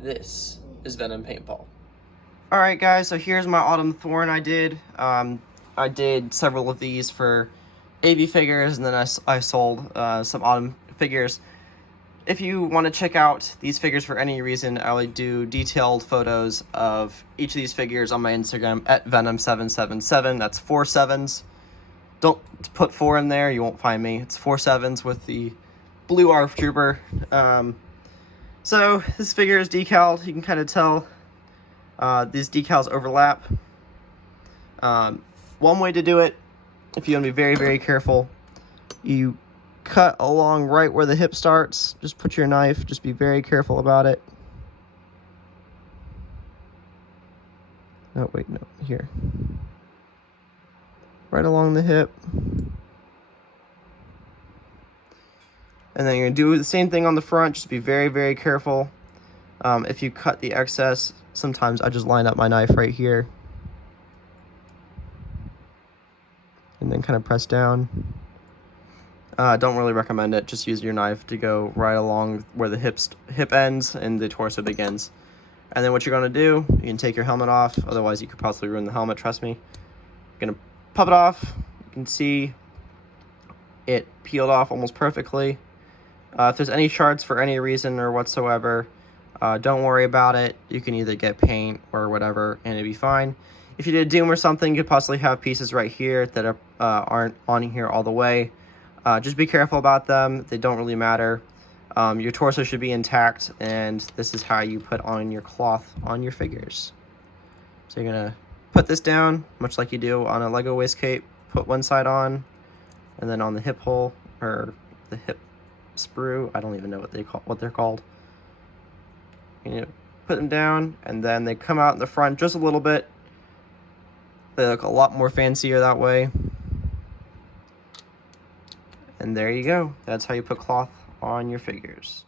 This is Venom Paintball. Alright guys, so here's my Autumn Thorn I did. I did several of these for AV figures, and then I sold some Autumn figures. If you want to check out these figures for any reason, I would do detailed photos of each of these figures on my Instagram at Venom777. That's 4 7s. Don't put 4 in there, you won't find me. It's 4 7s with the blue ARF Trooper. So this figure is decaled. You can kind of tell these decals overlap. One way to do it, if you want to be very, very careful, you cut along right where the hip starts. Just put your knife, just be very careful about it. Oh, wait, no, here. Right along the hip. And then you're going to do the same thing on the front. Just be very, very careful. If you cut the excess, sometimes I just line up my knife right here. And then kind of press down. Don't really recommend it. Just use your knife to go right along where the hip ends and the torso begins. And then what you're going to do, you can take your helmet off. Otherwise, you could possibly ruin the helmet, trust me. You're going to pop it off. You can see it peeled off almost perfectly. If there's any shards for any reason or whatsoever, don't worry about it. You can either get paint or whatever, and it'll be fine. If you did Doom or something, you could possibly have pieces right here that aren't on here all the way. Just be careful about them. They don't really matter. Your torso should be intact, and this is how you put on your cloth on your figures. So you're going to put this down, much like you do on a Lego waist cape. Put one side on, and then on the hip hole, or the hip sprue, I don't even know what they're called. You put them down, and then they come out in the front just a little bit. They look a lot more fancier that way. And there you go. That's how you put cloth on your figures.